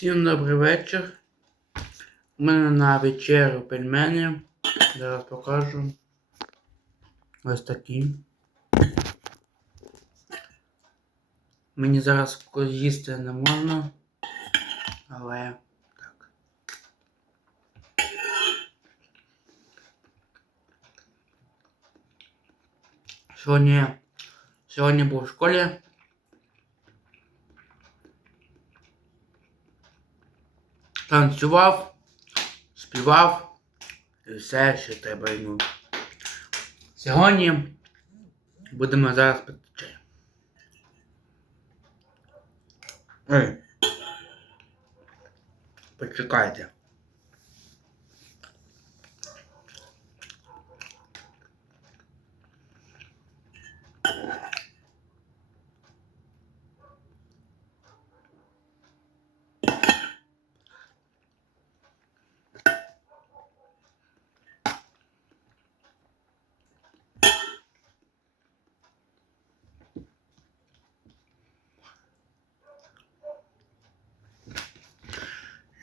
Всім добрий вечір. У мене на вечерю пельмені. Зараз покажу. Ось такі. Мені зараз їсти не можна. Але так. Сьогодні, сьогодні був в школі. Танцював, співав і все, що треба йому. Сьогодні будемо зараз пити чай. Ей. Почекайте.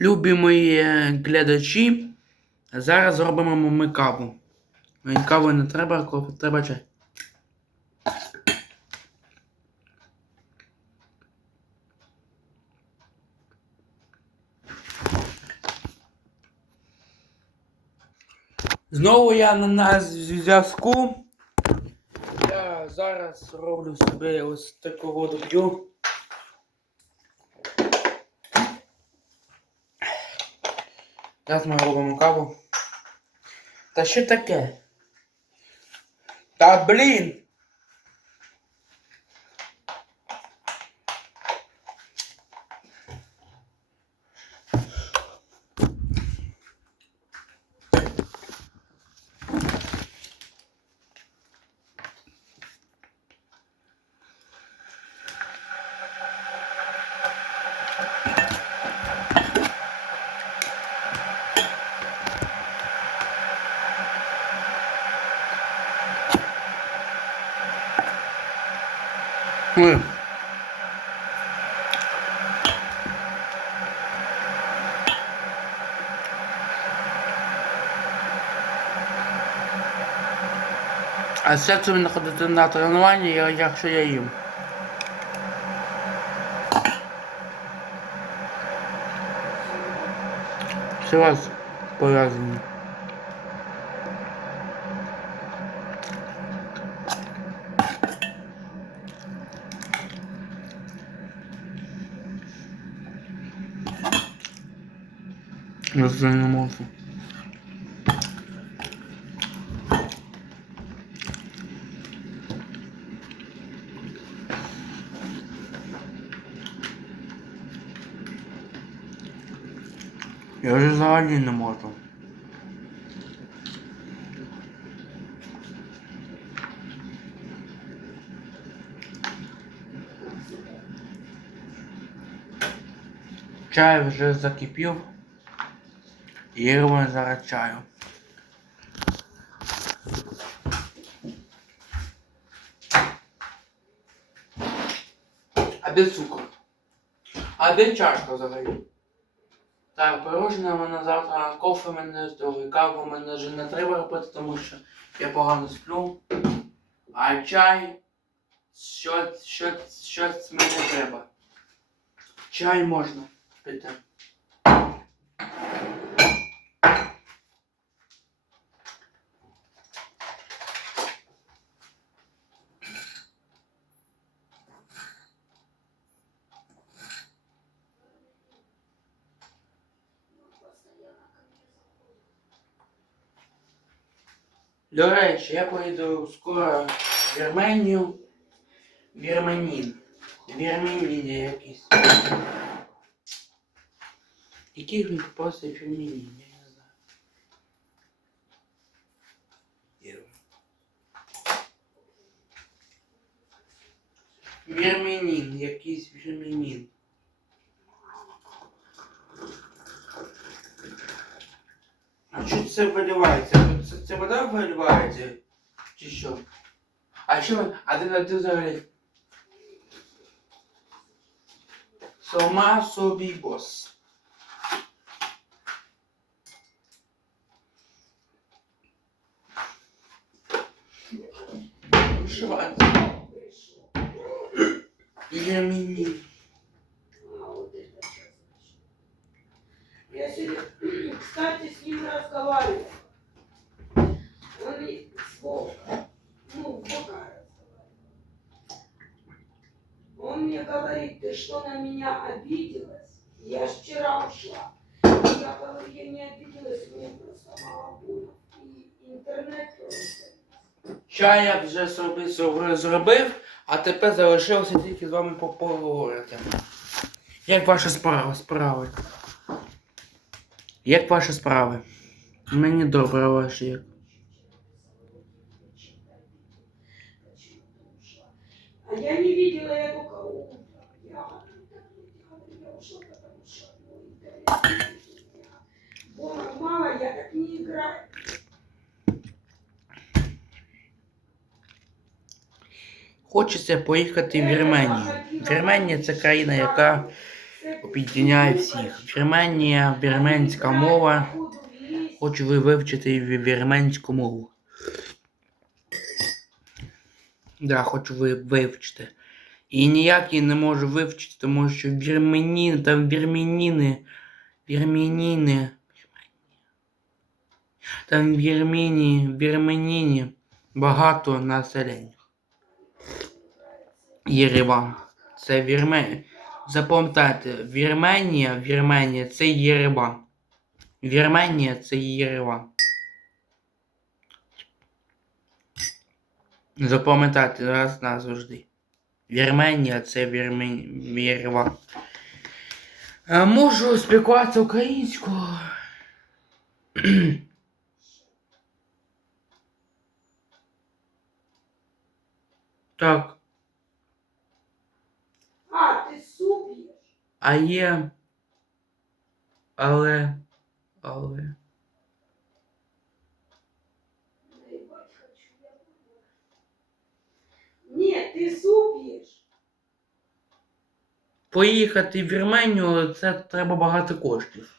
Любі мої е, глядачі, зараз зробимо ми каву. Каву не треба, треба чай. Знову я на нас зв'язку. Я зараз роблю собі ось таку воду Зараз ми робимо каву. Та що таке? Та блін! Ой. А серце він знаходиться на тренуванні, я- якщо я їм. Все раз пов'язані. Я це не можу. Я вже взагалі не можу. Чай вже закипів. Робимо зараз чаю. А де цукор? А де чашка взагалі? Так, пирожне мене завтра кофе мене здоровий, каву мене вже не треба робити, тому що я погано сплю. А чай щось, щось, щось мені треба. Чай можна пити. До речі, я поїду скоро в Вірменію. Вірменін. Вірменін якийсь. Який він просто Вірменін, я не знаю. Вірменін, якийсь Вірменін. це виливається? Це, це вода виливається? Чи що? А що? А ти, ти взагалі? Сома собі бос. Вишивається. Для мені. Разговаривала. Он и ну, Вовка разговаривал. Он мне говорит, ты что на меня обиделась? Я ж вчера ушла. Я говорю, я не обиделась, мне просто мало было. И интернет тоже. Чай я вже зробив, а тепер залишилося тільки з вами по- поговорити. Як ваші справи? справи? Як ваші справи? Мені добре, а ваші як? А я не видела, я только. Я я ушла, потому что. Бумаг мало, я так не играю. Хочеться поїхати в Вірменію. Вірменія це країна, яка об'єднає всіх. Вірменія, вірменська мова. Хочу ви вивчити ві- вірменську мову. Да, хочу ви вивчити. І ніяк я не можу вивчити, тому що вірменіни, там вірменіни, вірменіни, там в Вірменії, Вірменіні багато населення. Єреван. Це Вірменія. Запам'ятайте, Вірменія, Вірменія це Єреван. Вірменія це Єреван. Запам'ятайте раз назавжди. Вірменія це Вірмен... Єреван. А можу спілкуватися українською. так. А, ты суп ешь? А є. Але. Але. Ні, ти я поняла. Нет, ты суп ешь? Поїхати в Вірменію це треба багато коштів.